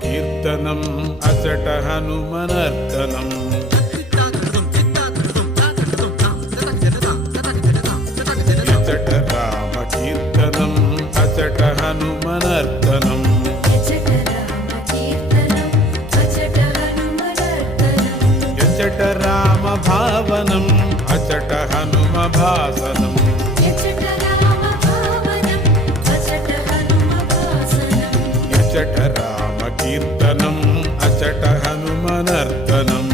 కీర్తనం అచట హనుమనర్తనం ఎచట రామ కీర్తనం అచట హనుమనర్తనం ఎచట రామ భావనం అచట హనుమ భాసనం ఎచట రామ కీర్తనం అచట హనుమనర్తనం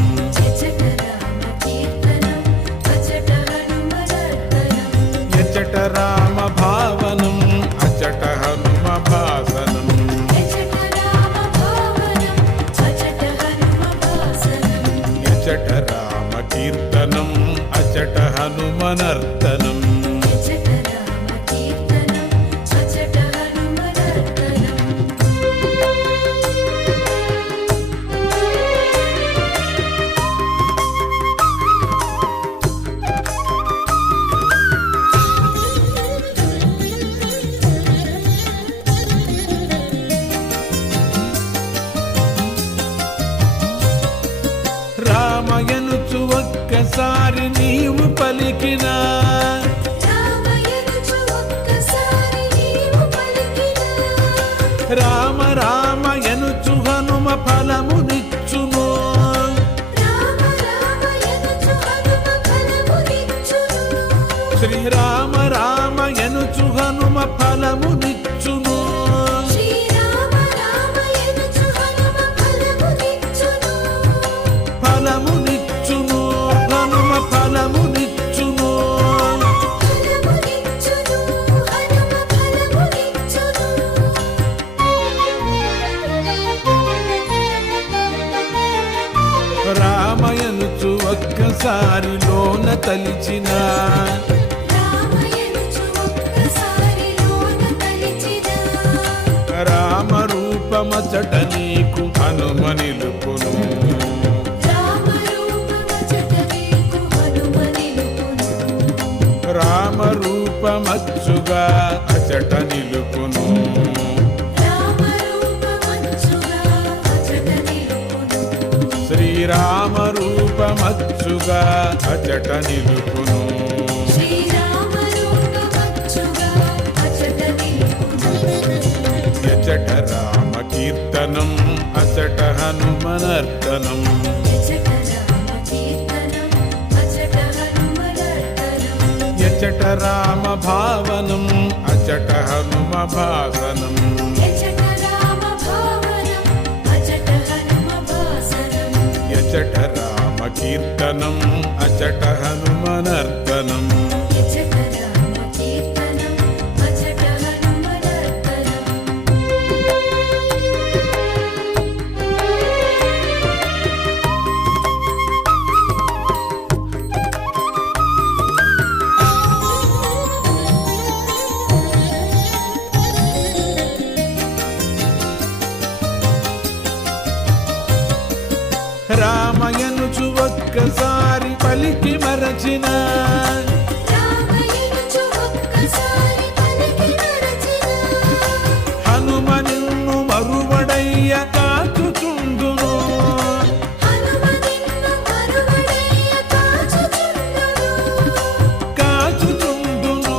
ఎచట రామ భావనం అచట హనుమ భాసనం ఎచట రామ కీర్తనం అచట హనుమనర్తనం రామయనుచు ఒక్కసారి నీవు పలికినా రామ రామయనుచు హనుమ ఫలమునిచ్చును శ్రీరామ రామయనుచు హనుమ ఫలమునిచ్చును ఫలమునిచ్చును హనుమ ఫలమునిచ్చును రామయనుచు ఒక్కసారి లోన తలిచిన రామ రూపమచట నీకు హనుమ నిలుపును రామ రూపమచ్చుగా అచట నిలుపును శ్రీరామ రూపమచ్చుగా అచట నిలుపును ఎచట రామ కీర్తనం అచట హనుమనర్తనం ఎచట రామ భావనం అచట హనుమ భాసనం ఎచట రామ కీర్తనం అచట హనుమనర్తనం రామయనుచు ఒక్కసారి పలికి మరచిన హనుమ నిన్ను మరువడయ్య కాచుచుండును కాచుచుండును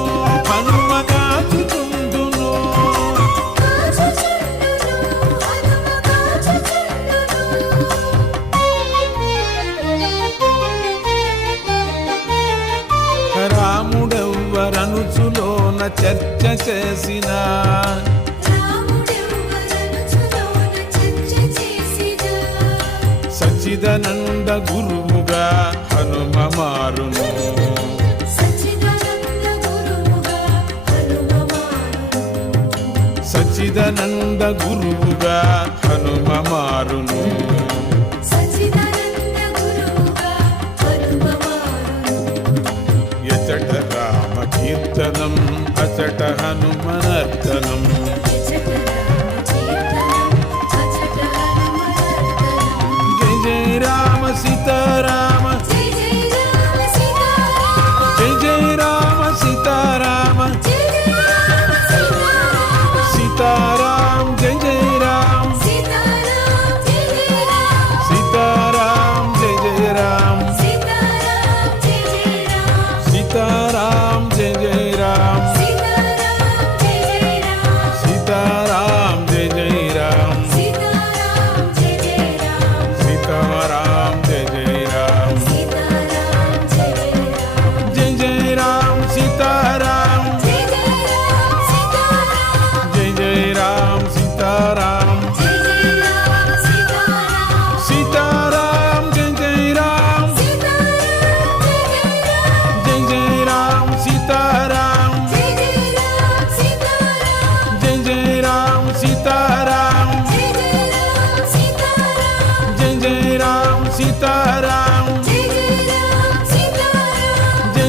హనుమ కాచుచుండును రాముడెవ్వరనుచులోన చర్చ చేసిన సచ్చిదానంద గురువుగా హనుమ మారును సచ్చిదానంద గురువుగా హనుమ మారును ఎచట రామ కీర్తనం అచట హనుమనర్తనం జయ జయ రామ సీతారామ జయ జయ రామ సీతారామ సీతారాం జయ జయ రామ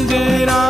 जय राम